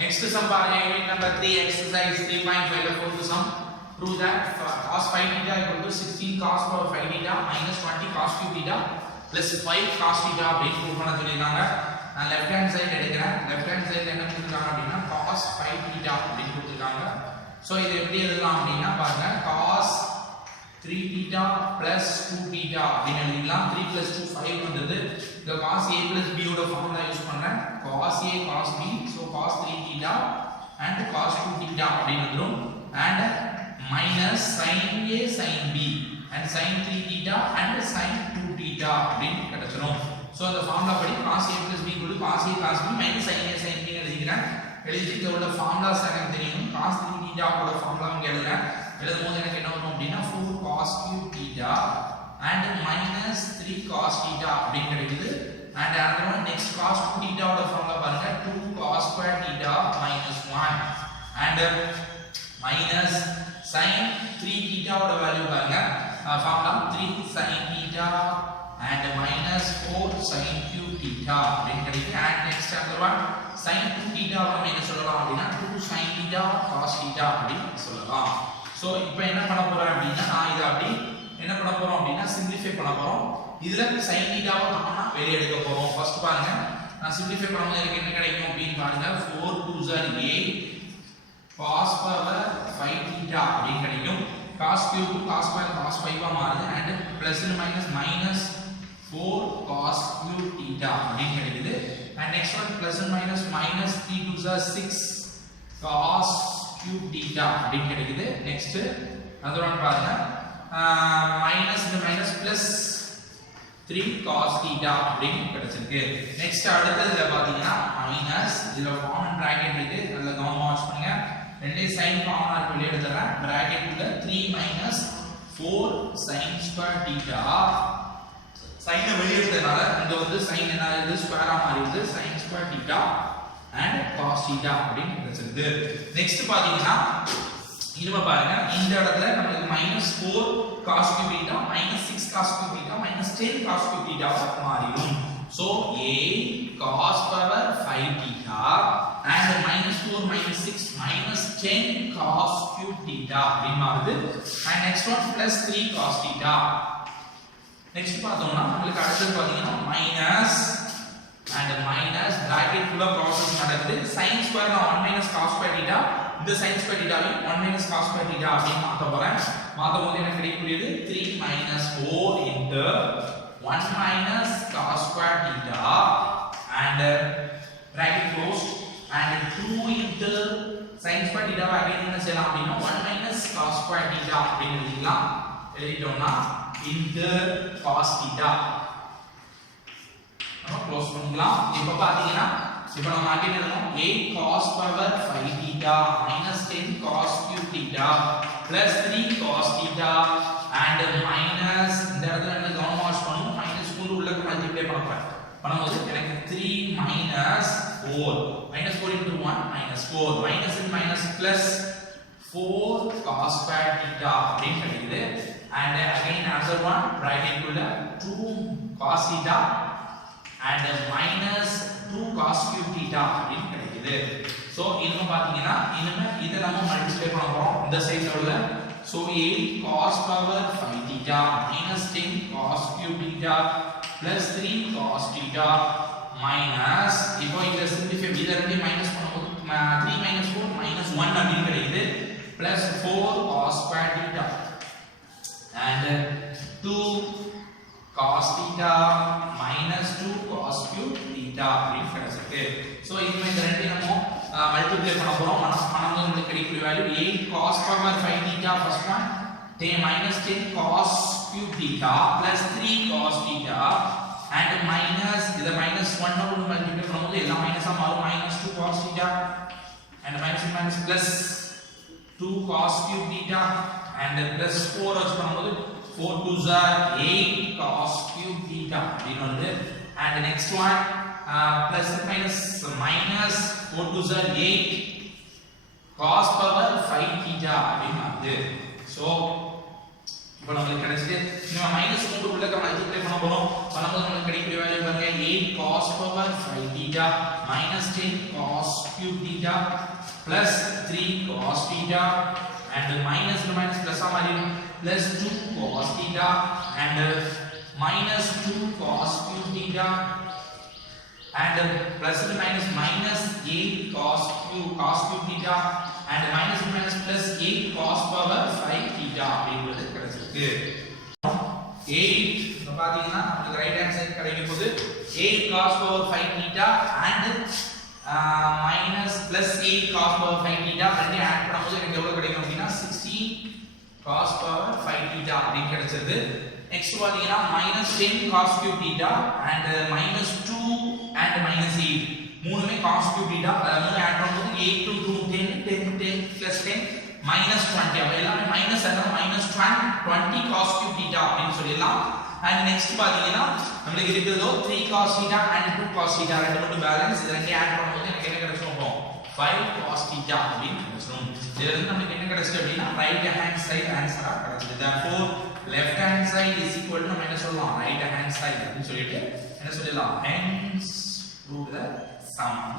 Next sum பாருங்க unit number 3 exercise 3.5 ல fourth sum prove that cos 5 theta equal to 16 cos power 5 theta minus 20 cos cube theta plus 5 cos theta அப்படி prove பண்ண சொல்லிருக்காங்க. நான் left hand side எடுக்கிறேன். left hand side என்ன கொடுத்திருக்காங்க அப்படினா cos 5 theta அப்படி கொடுத்திருக்காங்க. சோ இது எப்படி எழுதலாம் அப்படினா பாருங்க cos 3 theta plus 2 theta அப்படின்னு எழுதிடலாம். 3 plus 2 5 வந்தது. இந்த cos a plus b ஓட ஃபார்முலா யூஸ் பண்றேன். cos a cos b so cos 3 theta and cos 2 theta அப்படின்னு வந்துரும் and minus sin a sin b and sin 3 theta and sin 2 theta அப்படின்னு கிடைச்சிரும். சோ அந்த ஃபார்முலா படி cos a plus b = cos a cos b minus sin a sin b எழுதிக்கிறேன். எழுதிட்டோட formulas எனக்கு தெரியும். cos 3 theta ஓட ஃபார்முலா இங்க எழுதுறேன். எழுதும்போது எனக்கு என்ன வரும் அப்படினா 4 cos cube theta and minus 3 cos theta அப்படி கிடைக்குது. and another one next cos 2 theta ஓட ஃபார்முலா பாருங்க 2 cos square theta minus 1 and minus sin 3 theta ஓட வேல்யூ பாருங்க formula 3 sin theta and minus 4 sin cube theta அப்படி கிடைக்குது. and next another one sin 2 theta நம்ம என்ன சொல்லலாம் அப்படினா 2 sin theta cos theta அப்படி சொல்லலாம். சோ இப்போ என்ன பண்ண போறோம் அப்படினா நான் இத அப்படி என்ன பண்ண போறோம் அப்படினா சிம்பிளிஃபை பண்ண போறோம். இதுல sin θ-வை காமனா வெளிய எடுக்க போறோம். ஃபர்ஸ்ட் பாருங்க நான் சிம்பிளிஃபை பண்ணும்போது எனக்கு என்ன கிடைக்கும் அப்படினு பாருங்க 4 2s are 8 cos power 5 θ அப்படி கிடைக்கும். cos cube cos square cos 5 ஆ மாறுது and plus and minus 4 cos cube θ அப்படி கிடைக்குது. and next one plus and minus 3 2s are 6 cos cube theta அப்படி கிடைக்குது. நெக்ஸ்ட் another one பாருங்க minus இந்த minus plus 3 cos theta அப்படி கிடைச்சிருக்கு. நெக்ஸ்ட் அடுத்ததுல பாத்தீங்கன்னா minus இதுல காமன் பிராக்கெட் இருக்கு. நல்ல கவனமா வாட்ச் பண்ணுங்க. ரெண்டே sin காமனா இருக்கு வெளிய எடுத்துறேன். பிராக்கெட் உள்ள 3 minus 4 sin square theta sin வெளிய எடுத்ததால இங்க வந்து sin என்ன ஆகுது ஸ்கொயரா மாறிடுது sin square theta and cos theta அப்படி கிடைச்சிருக்கு. நெக்ஸ்ட் பாத்தீங்கன்னா இதுவா பாருங்க இந்த இடத்துல நமக்கு -4 cos cube theta -6 cos cube theta -10 cos cube theta மாறிடும். so 8 cos power 5 theta and -4 -6 -10 cos cube theta அப்படி மாறுது. and next one plus 3 cos theta. Next பார்த்தோம்னா உங்களுக்கு அடுத்து பாத்தீங்கன்னா minus and minus bracket full of process நடக்குது. sin square na 1 minus cos square theta இந்த sin square theta வை 1 minus cos square theta அப்படி மாத்த போறேன். மாத்தும்போது எனக்கு கிடைக்கக்கூடியது 3 minus 4 into 1 minus cos square theta and bracket closed and 2 into sin square theta why again என்ன செய்யலாம் அப்படினா 1 minus cos square theta அப்படி எழுதிக்கலாம். எழுதிட்டோம்னா into cos theta க்ளோஸ் பண்ணிக்கலாம். இப்போ பாத்தீங்கன்னா இப்போ நம்ம அகைன் எழுதணும் 8 cos power 5 theta minus 10 cos cube theta plus 3 cos theta and minus இந்த இடத்துல என்ன கவனமா வாட்ச் பண்ணனும் மைனஸ் கொண்டு உள்ளக்கு மல்டிப்ளை பண்ண போறேன். பண்ணும்போது எனக்கு 3 minus 4 into 1 minus 4 minus and minus plus 4 cos square theta அப்படி கிடைக்குது. and again another one bracket குள்ள 2 cos theta and minus 2 cos cube theta அப்படி கிடைக்குது. சோ இங்க பாத்தீங்கன்னா இனிமே இத நம்ம மல்டிப்ளை பண்ண போறோம் இந்த சைடுல உள்ள. So 8 cos power 5 theta minus 10 cos cube theta plus 3 cos theta minus இப்போ இத சிம்பிளிஃபை இத ரெண்டே மைனஸ் பண்ணும்போது 3 minus 4 minus 1 அப்படி கிடைக்குது plus 4 cos square theta and 2 cos theta minus 2 cos cube theta அப்படி கிடைச்சிருக்கு. சோ இப்போ இந்த ரெண்டையும் நம்ம மல்டிப்ளை பண்ண போறோம். மனசுல இருந்து கிடைக்கக்கூடிய value 8 cos power 5 theta first one minus 10 cos cube theta plus 3 cos theta and minus இத minus 1 ஓட மல்டிப்ளை பண்ணும்போது எல்லாம் மைனஸா மாறும் minus 2 cos theta and minus plus 2 cos cube theta and plus 4 வச்சு பண்ணும்போது 4 2s are 8 cos cube theta அப்படின்னு வந்து and next one plus and minus 4 2s are 8 cos power 5 theta அப்படின்னு வந்து. so இப்போ நமக்கு கிடைச்சிட்டு நம்ம மைனஸ் 3 உள்ள மல்டிப்ளை பண்ண போறோம். பண்ணும்போது நமக்கு கிடைக்கக்கூடிய வேல்யூ பாருங்க 8 cos power 5 theta minus 10 cos cube theta plus 3 cos theta and minus plus மாறிடும் plus 2 cos theta and minus 2 cos cube theta and plus minus 8 cos cube theta and minus plus 8 cos power 5 theta அப்படிங்கிறது கிடைச்சிருக்கு. 8 இப்ப பாத்தீங்கன்னா நமக்கு right hand side கிடைக்க போகுது 8 cos power 5 theta and minus plus 8 cos power 5 theta ரெண்டையும் add பண்ணும்போது எனக்கு எவ்வளவு கிடைக்கும் அப்படின்னா 16 cos power 5 theta அப்படின்னு கிடைச்சது. நெக்ஸ்ட் பாத்தீங்கன்னா minus 10 cos cube theta and minus 2 and minus 8 மூணுமே cos cube theta மூணு ஆட் பண்ணும்போது 8 to 2 10 plus 10 minus 20 அப்ப எல்லாமே மைனஸ் அதனால minus 20 cos cube theta அப்படின்னு சொல்லிடலாம். and next பாத்தீங்கன்னா நமக்கு இருக்கிறதோ 3 cos theta and 2 cos theta ரெண்டு மட்டும் பேலன்ஸ் இது ரெண்டையும் ஆட் பண்ணும்போது எனக்கு என்ன கிடைச்சிரும் 5 cos theta அப்படின்னு கிடைச்சிரும். இதுல இருந்து நமக்கு என்ன கிடைச்சிருக்கு அப்படின்னா ரைட் ஹேண்ட் சைடு ஆன்சரா கிடைச்சிருக்கு. therefore left hand side is equal to நம்ம என்ன சொல்லலாம் right hand side அப்படின்னு சொல்லிட்டு என்ன சொல்லலாம் hence prove the sum.